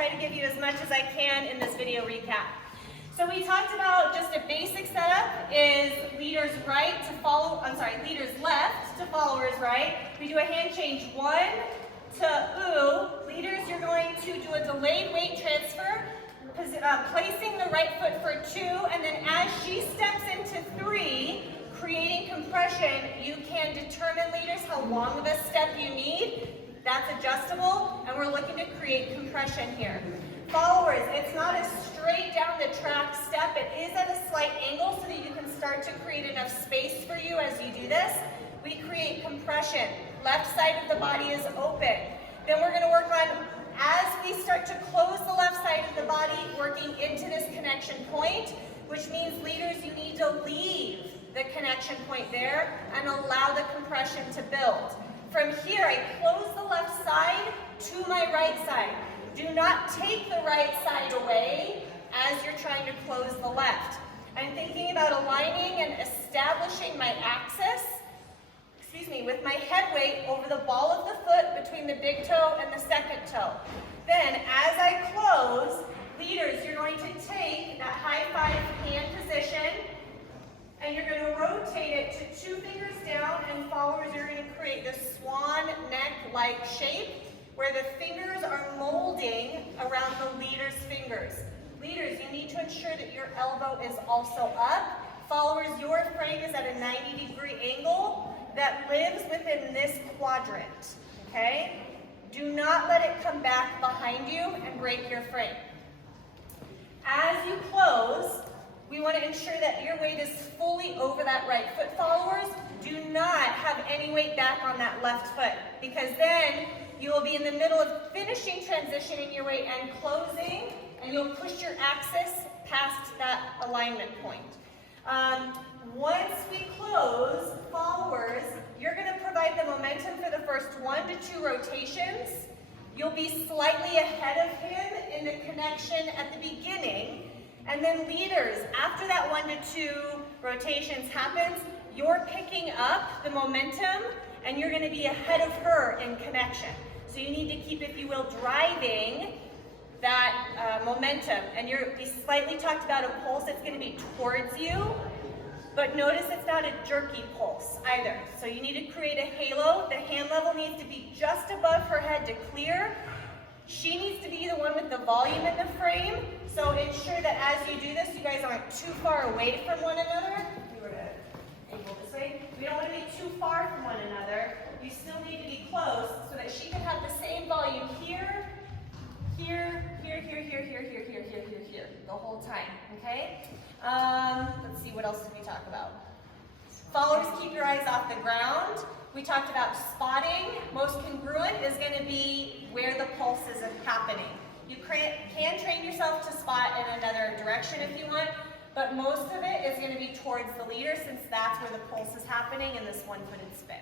try to give you as much as I can in this video recap. So we talked about just a basic setup is leaders left to followers right. We do a hand change 1 to ooh. Leaders, you're going to do a delayed weight transfer, placing the right foot for 2, and then as she steps into 3, creating compression, you can determine, leaders, how long of a step you need. That's adjustable, and we're looking to create compression here. Followers, it's not a straight down the track step. It is at a slight angle so that you can start to create enough space for you as you do this. We create compression. Left side of the body is open. Then we're going to work on, as we start to close the left side of the body, working into this connection point, which means, leaders, you need to leave the connection point there and allow the compression to build. From here, I close the left side to my right side. Do not take the right side away as you're trying to close the left. I'm thinking about aligning and establishing my axis, with my head weight over the ball of the foot between the big toe and the second toe. Then, as I close, leaders, you're going to take that high 5 hand position and you're going to rotate it to 2 fingers down, and followers, you're going to create this swan neck-like shape where the fingers are molding around the leader's fingers. Leaders, you need to ensure that your elbow is also up. Followers, your frame is at a 90-degree angle that lives within this quadrant, okay? Do not let it come back behind you and break your frame. As you close, we want to ensure that your weight is fully over that right foot, followers. Do not have any weight back on that left foot, because then you will be in the middle of finishing transitioning your weight and closing, and you'll push your axis past that alignment point. Once we close, followers, you're going to provide the momentum for the first 1 to 2 rotations. You'll be slightly ahead of him in the connection at the beginning. And then, leaders, after that 1 to 2 rotations happens, you're picking up the momentum and you're going to be ahead of her in connection. So you need to keep, if you will, driving that momentum. And we slightly talked about a pulse that's going to be towards you, but notice it's not a jerky pulse either. So you need to create a halo. The hand level needs to be just above her head to clear. She needs to be the one with the volume in the frame. So ensure that as you do this, you guys aren't too far away from one another. We were to angle this way. We don't want to be too far from one another. You still need to be close so that she can have the same volume here, here, the whole time, okay? Let's see, what else did we talk about? Followers, keep your eyes off the ground. We talked about spotting. Most congruent is going to be where the pulse is happening. You can train yourself to spot in another direction if you want, but most of it is going to be towards the leader, since that's where the pulse is happening in this one-footed spin.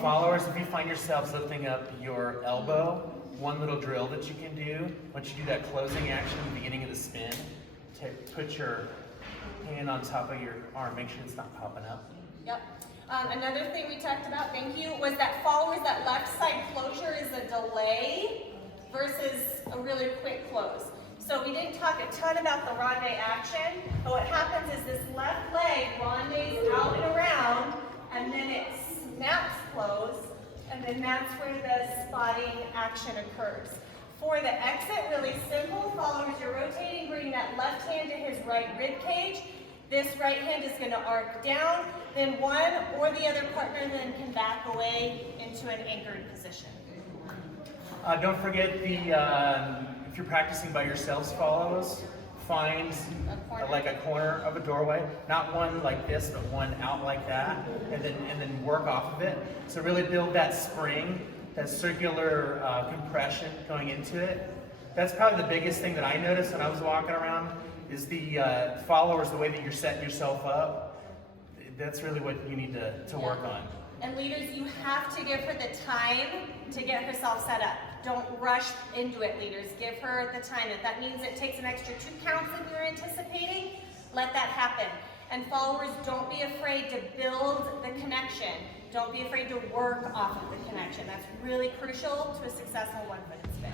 Followers, if you find yourselves lifting up your elbow, one little drill that you can do, once you do that closing action at the beginning of the spin, put your hand on top of your arm, make sure it's not popping up. Yep. Another thing we talked about, thank you, was that followers, that left side closure is a delay versus a really quick close. So we didn't talk a ton about the ronde action, but what happens is this left leg rondes out and around, and then it snaps close, and then that's where the spotting action occurs. For the exit, really simple. Followers, you're rotating, bring that left hand to his right rib cage. This right hand is going to arc down. Then one or the other partner then can back away into an anchored position. Don't forget if you're practicing by yourselves, follows, find like a corner of a doorway, not one like this, but one out like that, and then work off of it. So really build that spring, that circular compression going into it. That's probably the biggest thing that I noticed when I was walking around is the followers, the way that you're setting yourself up. That's really what you need to work on. And leaders, you have to give her the time to get herself set up. Don't rush into it, leaders. Give her the time. If that means it takes an extra 2 counts than you're anticipating, let that happen. And followers, don't be afraid to build the connection. Don't be afraid to work off of the connection. That's really crucial to a successful one-footed spin.